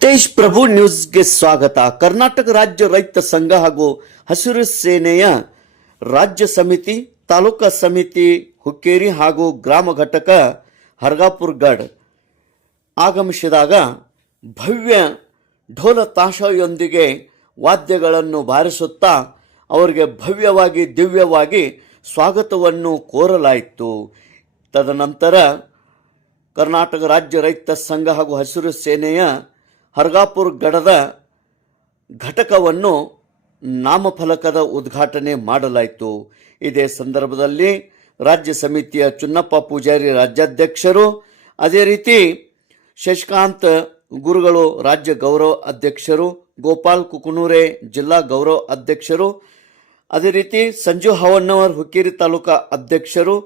ತೇಜ್ ಪ್ರಭು ನ್ಯೂಸ್ಗೆ ಸ್ವಾಗತ. ಕರ್ನಾಟಕ ರಾಜ್ಯ ರೈತ ಸಂಘ ಹಾಗೂ ಹಸಿರು ಸೇನೆಯ ರಾಜ್ಯ ಸಮಿತಿ, ತಾಲೂಕಾ ಸಮಿತಿ, ಹುಕ್ಕೇರಿ ಹಾಗೂ ಗ್ರಾಮ ಘಟಕ ಹರ್ಗಾಪುರ್ ಗಡ್ ಆಗಮಿಸಿದಾಗ ಭವ್ಯ ಢೋಲ ತಾಶಯೊಂದಿಗೆ ವಾದ್ಯಗಳನ್ನು ಬಾರಿಸುತ್ತಾ ಅವರಿಗೆ ಭವ್ಯವಾಗಿ, ದಿವ್ಯವಾಗಿ ಸ್ವಾಗತವನ್ನು ಕೋರಲಾಯಿತು. ತದನಂತರ ಕರ್ನಾಟಕ ರಾಜ್ಯ ರೈತ ಸಂಘ ಹಾಗೂ ಹಸಿರು ಸೇನೆಯ ಹರ್ಗಾಪುರ್ ಗಡದ ಘಟಕವನ್ನು ನಾಮಫಲಕದ ಉದ್ಘಾಟನೆ ಮಾಡಲಾಯಿತು. ಇದೇ ಸಂದರ್ಭದಲ್ಲಿ ರಾಜ್ಯ ಸಮಿತಿಯ ಚುನ್ನಪ್ಪ ಪೂಜಾರಿ ರಾಜ್ಯಾಧ್ಯಕ್ಷರು, ಅದೇ ರೀತಿ ಶಶಿಕಾಂತ್ ಗುರುಗಳು, ರಾಜ್ಯ ಗೌರವ ಅಧ್ಯಕ್ಷರು, ಗೋಪಾಲ್ ಕುಕುನೂರೆ ಜಿಲ್ಲಾ ಗೌರವ ಅಧ್ಯಕ್ಷರು, ಅದೇ ರೀತಿ ಸಂಜು ಹವಣ್ಣವರ್ ಹುಕ್ಕೇರಿ ತಾಲೂಕಾ ಅಧ್ಯಕ್ಷರು,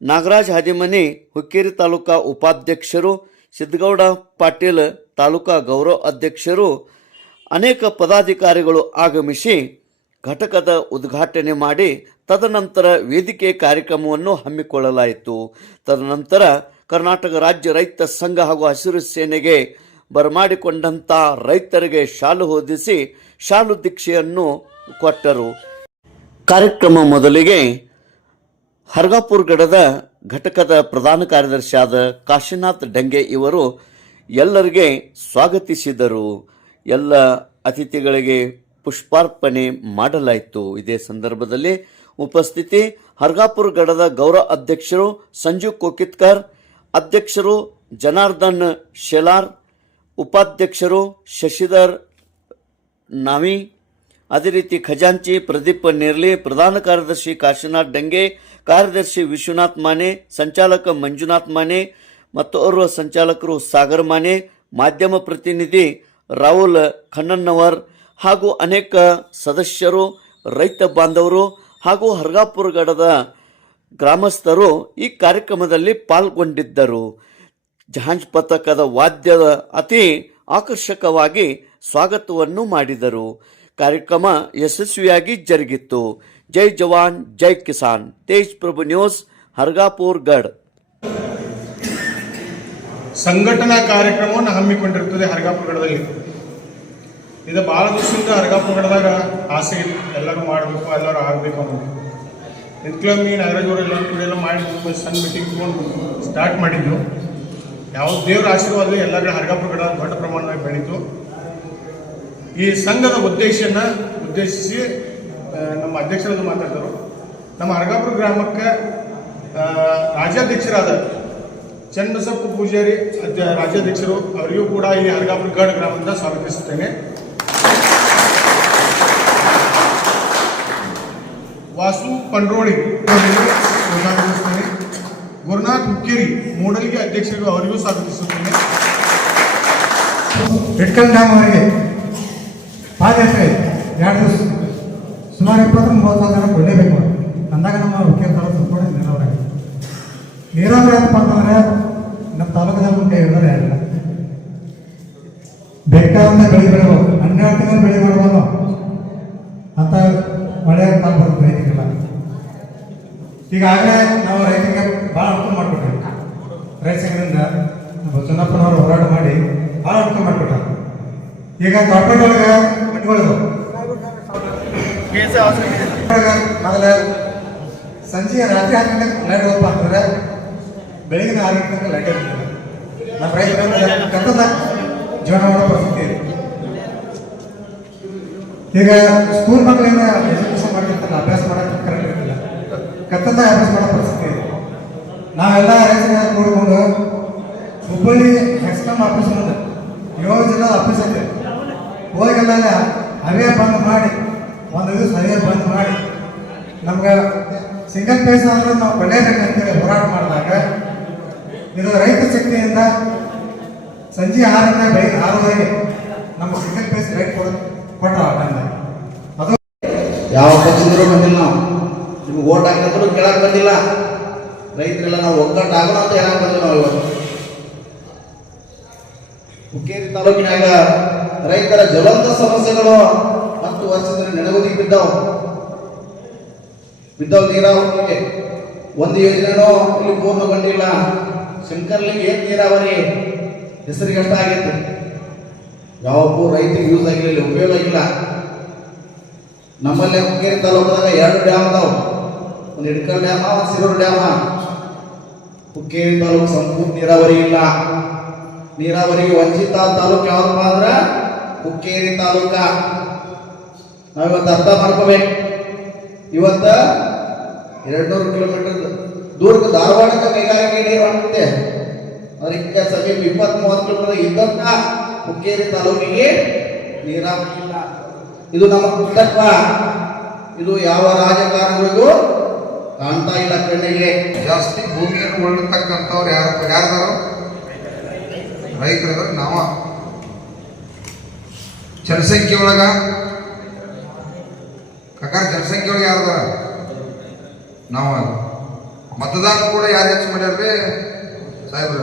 ನಾಗರಾಜ್ ಹಾದಿಮನಿ ಹುಕ್ಕೇರಿ ತಾಲೂಕಾ ಉಪಾಧ್ಯಕ್ಷರು ಸಿದ್ದಗೌಡ ಪಾಟೀಲ್ ತಾಲೂಕಾ ಗೌರವ ಅಧ್ಯಕ್ಷರು, ಅನೇಕ ಪದಾಧಿಕಾರಿಗಳು ಆಗಮಿಸಿ ಘಟಕದ ಉದ್ಘಾಟನೆ ಮಾಡಿ ತದನಂತರ ವೇದಿಕೆ ಕಾರ್ಯಕ್ರಮವನ್ನು ಹಮ್ಮಿಕೊಳ್ಳಲಾಯಿತು. ತದನಂತರ ಕರ್ನಾಟಕ ರಾಜ್ಯ ರೈತ ಸಂಘ ಹಾಗೂ ಹಸಿರು ಸೇನೆಗೆ ಬರಮಾಡಿಕೊಂಡಂತ ರೈತರಿಗೆ ಶಾಲು ಹೊದಿಸಿ ಶಾಲು ದೀಕ್ಷೆಯನ್ನು ಕೊಟ್ಟರು. ಕಾರ್ಯಕ್ರಮ ಮೊದಲಿಗೆ ಹರ್ಗಾಪುರ್ ಗಡದ ಘಟಕದ ಪ್ರಧಾನ ಕಾರ್ಯದರ್ಶಿಯಾದ ಕಾಶಿನಾಥ್ ಡಂಗೆ ಇವರು ಎಲ್ಲರಿಗೆ ಸ್ವಾಗತಿಸಿದರು. ಎಲ್ಲ ಅತಿಥಿಗಳಿಗೆ ಪುಷ್ಪಾರ್ಪಣೆ ಮಾಡಲಾಯಿತು. ಇದೇ ಸಂದರ್ಭದಲ್ಲಿ ಉಪಸ್ಥಿತಿ ಹರ್ಗಾಪುರ್ ಗಡದ ಗೌರವ ಅಧ್ಯಕ್ಷರು ಸಂಜೀವ್ ಕೋಕಿತ್ಕರ್, ಅಧ್ಯಕ್ಷರು ಜನಾರ್ದನ್ ಶೆಲಾರ್ ಉಪಾಧ್ಯಕ್ಷರು ಶಶಿಧರ್, ನಾವಿ, ಅದೇ ರೀತಿ ಖಜಾಂಚಿ, ಪ್ರದೀಪ್ ನೇರ್ಲಿ ಪ್ರಧಾನ ಕಾರ್ಯದರ್ಶಿ ಕಾಶಿನಾಥ್ ಡಂಗೆ ಕಾರ್ಯದರ್ಶಿ ವಿಶ್ವನಾಥ್ ಮಾನೆ, ಸಂಚಾಲಕ ಮಂಜುನಾಥ್ ಮಾನೆ ಮತ್ತು ಅವರ ಸಂಚಾಲಕರು ಸಾಗರ್ ಮಾನೆ, ಮಾಧ್ಯಮ ಪ್ರತಿನಿಧಿ ರಾಹುಲ್ ಖನ್ನನ್ನವರ್ ಹಾಗೂ ಅನೇಕ ಸದಸ್ಯರು, ರೈತ ಬಾಂಧವರು ಹಾಗೂ ಹರ್ಗಾಪುರಗಡದ ಗ್ರಾಮಸ್ಥರು ಈ ಕಾರ್ಯಕ್ರಮದಲ್ಲಿ ಪಾಲ್ಗೊಂಡಿದ್ದರು. ಜಹಾಂಜ್ ಪಥಕದ ವಾದ್ಯದ ಅತಿ ಆಕರ್ಷಕವಾಗಿ ಸ್ವಾಗತವನ್ನು ಮಾಡಿದರು. ಕಾರ್ಯಕ್ರಮ ಯಶಸ್ವಿಯಾಗಿ ಜರುಗಿತ್ತು. ಜೈ ಜವಾನ್, ಜೈ ಕಿಸಾನ್. ತೇಜ್ ಪ್ರಭು ನ್ಯೂಸ್, ಹರ್ಗಾಪುರ್ ಗಡ್. ಸಂಘಟನಾ ಕಾರ್ಯಕ್ರಮವನ್ನು ಹಮ್ಮಿಕೊಂಡಿರ್ತದೆ ಹರಗಾಪುರಗಡದಲ್ಲಿ ಇದು ಬಹಳ ದಿವಸದಿಂದ ಹರಗಾಪುರಗಡದಾಗ ಆಸೆ ಇತ್ತು. ಎಲ್ಲರೂ ಮಾಡಬೇಕು, ಎಲ್ಲರೂ ಆಗಬೇಕು ಅನ್ನೋದು. ನಾಗರಾಜ್ ಅವರು ಎಲ್ಲರೂ ಕೂಡ ಎಲ್ಲ ಮಾಡಿ ಸಣ್ಣ ಮೀಟಿಂಗ್ ಸ್ಟಾರ್ಟ್ ಮಾಡಿದ್ದು. ಯಾವ ದೇವರ ಆಶೀರ್ವಾದ ಎಲ್ಲರೂ ಹರಗಾಪುರಗಡ ದೊಡ್ಡ ಪ್ರಮಾಣವಾಗಿ ಬೆಳೀತು. ಈ ಸಂಘದ ಉದ್ದೇಶನ ಉದ್ದೇಶಿಸಿ ನಮ್ಮ ಅಧ್ಯಕ್ಷರನ್ನು ಮಾತಾಡಿದರು ನಮ್ಮ ಹರಗಾಪುರ ಗ್ರಾಮಕ್ಕೆ ರಾಜ್ಯಾಧ್ಯಕ್ಷರಾದ ಚನ್ನಬಸಪ್ಪ ಪೂಜಾರಿ ಅಧ್ಯ- ರಾಜ್ಯಾಧ್ಯಕ್ಷರು, ಅವರಿಗೂ ಕೂಡ ಈ ಹರಗಾಪುರ ಗಡ್ ಗ್ರಾಮದಿಂದ ಸ್ವಾಗತಿಸುತ್ತೇನೆ. ವಾಸು ಪಂಡ್ರೋಳಿ. ಸ್ವಾಗತಿಸುತ್ತೇನೆ ಗುರುನಾಥ್ ಹುಕ್ಕೇರಿ ಮೂಡಲಿಗೆ ಅಧ್ಯಕ್ಷರಿಗೂ ಅವರಿಗೂ ಸ್ವಾಗತಿಸುತ್ತೇನೆ. ಇಟ್ಕಲ್ ಡ್ಯಾಮ್ ಅವರಿಗೆ ಪಾದಯಾತ್ರೆ ಎರಡು ದಿವಸ ಸುಮಾರು ಇಪ್ಪತ್ತು ಮೂವತ್ತು ಜನ ಕೊಡಲೇಬೇಕು. ಅಂದಾಗ ನಮ್ಮ ಹುಕ್ಕೇರಿ ತಾಲೂಕು ಕೊಡಿ ನೀರಾವರಿ ನೀರಾವರಿ ಅಂತ ಅಂತಂದ್ರೆ ನಮ್ಮ ತಾಲೂಕು ಮುಂದೆ ಕೈ ಹಿಡಿದ್ರೆ ಯಾರಿಲ್ಲ ಬೇಕಾದಂತ ಬೆಳೆ ಬೆಳಿಬೋದು ಹನ್ನೆರಡು ತಿಂಗಳು ಬೆಳೆ ಮಾಡ್ಬೋದು ಅಂತ ಮಳೆ ಕಾಲ ಬರುತ್ತೆ ರೈತರಿಗೆಲ್ಲ. ಈಗಾಗಲೇ ನಾವು ರೈತರಿಗೆ ಭಾಳ ಅನುಕೂಲ ಮಾಡಿಕೊಟ್ಟಿವಿ ರೈತ ಸಂಘದಿಂದ ನಮ್ಮ ಚನ್ನಪ್ಪನವರು ಹೋರಾಟ ಮಾಡಿ ಭಾಳ ಅನುಕೂಲ ಮಾಡಿಕೊಟ್ಟಾರೆ ಈಗ ಕಾರ್ಪೊರೇಟ್ ಒಳಗೆ ಮೊದಲ ಸಂಜೆ ರಾತ್ರಿ ಆರು ಲೈಟ್ ಹೋಗಪ್ಪ ಅಂತಂದ್ರೆ ಬೆಳಗಿನ ಆರು ಗಂಟೆಗೆ ಲೈಟ್ ಇರ್ತದೆ ನಮ್ಮ ರೈತರ ಕಟ್ಟದ ಜೀವನ ಮಾಡೋ ಪರಿಸ್ಥಿತಿ ಇದೆ. ಈಗ ಸ್ಕೂಲ್ ಮಕ್ಕಳಿಂದ ಎಜುಕೇಶನ್ ಮಾಡಿರ್ತಾರೆ ಅಭ್ಯಾಸ ಮಾಡೋಕ್ಕೆ ಕರೆಕ್ಟ್ ಕತ್ತದ ಅಭ್ಯಾಸ ಮಾಡೋ ಪರಿಸ್ಥಿತಿ ಇದೆ ನಾವೆಲ್ಲ ರೈತರಿಗೆ ಕೂಡ್ಕೊಂಡು ಹುಬ್ಬಳ್ಳಿ ಎಕ್ಸ್ಕಮ್ ಆಫೀಸ್ ಮುಂದೆ ಏಳು ಜಿಲ್ಲಾ ಆಫೀಸ್ ಐತೆ ಹೋಗೆಲ್ಲ ಅವೇ ಬಂದ್ ಮಾಡಿ ಒಂದು ದಿವಸ ಅವೇ ಬಂದ್ ಮಾಡಿ ನಮ್ಗೆ ಸಿಂಗಲ್ ನಾವು ನಾವು ಪಡೆಯಬೇಕಂತೇಳಿ ಹೋರಾಟ ಮಾಡಿದಾಗ, ಇದು ರೈತ ಶಕ್ತಿಯಿಂದ ಸಂಜೆ ಆರರಿಂದ ಬೆಳಿಗ್ಗೆ ಆರೂವರೆಗೆ ನಮ್ಮ ಸಿಂಗಲ್ ಪೇಸ್ ರೈಟ್ ಕೊಡ ಕೊಟ್ಟರು ಆ ಟೈಮ್ದಾಗ. ಅದು ಯಾವ ಪಕ್ಷದವರು ಬಂದಿಲ್ಲ ನಾವು. ನಿಮ್ಗೆ ಓಟ್ ಹಾಕಿದ್ರು ಕೇಳಕ್ ಬಂದಿಲ್ಲ. ರೈತರೆಲ್ಲ ನಾವು ಒಗ್ಗಟ್ಟು ಆಗೋಣ ಅಂತ ಹೇಳಕ್ ಬಂದಿಲ್ಲ ನಾವು ಇವತ್ತು ಹುಕ್ಕೇರಿ ತಾಲೂಕಿನಾಗ ರೈತರ ಜ್ವಲಂತ ಸಮಸ್ಯೆಗಳು ಹತ್ತು ವರ್ಷದಿಂದ ನೆನಗುದಿ ಬಿದ್ದಾವ. ಬಿದ್ದಾವ ನೀರಾವರಿಗೆ. ಒಂದು ಯೋಜನೆನೂ ಇಲ್ಲಿ ಪೂರ್ಣಗೊಂಡಿಲ್ಲ ಶಂಕರ್ಲಿಗೆ ಏನ್ ನೀರಾವರಿ? ಹೆಸರಿಗೆ ಆಗಿತ್ತು. ಯಾವೊಬ್ಬ ರೈತರಿಗೆ ಯೂಸ್ ಆಗಿಲ್ಲ ಉಪಯೋಗ ಆಗಿಲ್ಲ. ನಮ್ಮಲ್ಲಿ ಹುಕ್ಕೇರಿ ತಾಲೂಕದಾಗ ಎರಡು ಡ್ಯಾಮ್ ಅದಾವ. ಒಂದು ಇಡ್ಕಲ್ ಡ್ಯಾಮ ಒಂದು ಸಿರೂರು ಡ್ಯಾಮ ಹುಕ್ಕೇರಿ ತಾಲೂಕು ಸಂಪೂರ್ಣ ನೀರಾವರಿ ಇಲ್ಲ. ನೀರಾವರಿಗೆ ವಂಚಿತ ತಾಲೂಕು ಯಾವ್ದಪ್ಪ ಅಂದ್ರೆ? ಹುಕ್ಕೇರಿ ತಾಲೂಕ. ನಾವಿವತ್ತು ಅರ್ಥ ಮಾಡ್ಕೋಬೇಕು. ಇವತ್ತ ಎರಡ್ನೂರು ಕಿಲೋಮೀಟರ್ ದೂರ ಧಾರವಾಡಕ್ಕೆ ಕೈಗಾರಿಕೆ ನೀರು ಹಾಕುತ್ತೆ. ಅದಕ್ಕೆ ಸಮೀಪ ಇಪ್ಪತ್ತ್ ಮೂವತ್ತು ಕಿಲೋಮೀಟರ್ ಇದ್ದಂತ ಹುಕ್ಕೇರಿ ತಾಲೂಕಿಗೆ ನೀರಾವರಿ ಇಲ್ಲ ಇದು ನಮ್ಮ ಕುಟುಂಬ ಇದು ಯಾವ ರಾಜಕಾರಣಿಗಳಿಗೂ ಕಾಣ್ತಾ ಇಲ್ಲ ಕಣ್ಣಿಗೆ. ಜಾಸ್ತಿ ಭೂಮಿಯನ್ನು ಉಳ್ತಕ್ಕಂಥವ್ರು ಯಾರು ಯಾರ್ದಾರು? ರೈತರದಾರ? ನಾವ. ಜನಸಂಖ್ಯೆ ಒಳಗ? ಕಕಾರ ಜನಸಂಖ್ಯೆ ಒಳಗೆ ಯಾರ್ದಾರ? ನಾವ ಮತದಾನ ಕೂಡ ಯಾರು ಹೆಚ್ಚು ಮಾಡ್ಯಾರ್ರಿ? ಸಾಹೇಬ್ರ?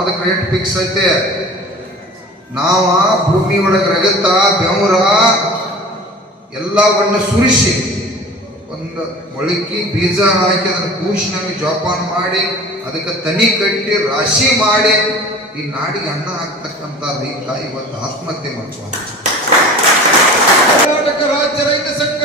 ಅದಕ್ಕೆ ರೇಟ್ ಫಿಕ್ಸ್ ಐತೆ. ನಾವ ಭೂಮಿ ಒಳಗೆ ರಗತ ಬೆವರ ಎಲ್ಲವನ್ನ ಸುರಿಸಿ ಒಂದು ಮೊಳಕಿ ಬೀಜ ಹಾಕಿ ಅದನ್ನು ಕೂಸಿನಲ್ಲಿ ಜೋಪಾನ ಮಾಡಿ, ಅದಕ್ಕೆ ತನಿ ಕಟ್ಟಿ ರಾಶಿ ಮಾಡಿ, ಈ ನಾಡಿಗೆ ಅನ್ನ ಹಾಕ್ತಕ್ಕಂಥ ರೈತ ಇವತ್ತು ಆತ್ಮಹತ್ಯೆ ಮಾಡ್ಕೊಂಡು ainda sendo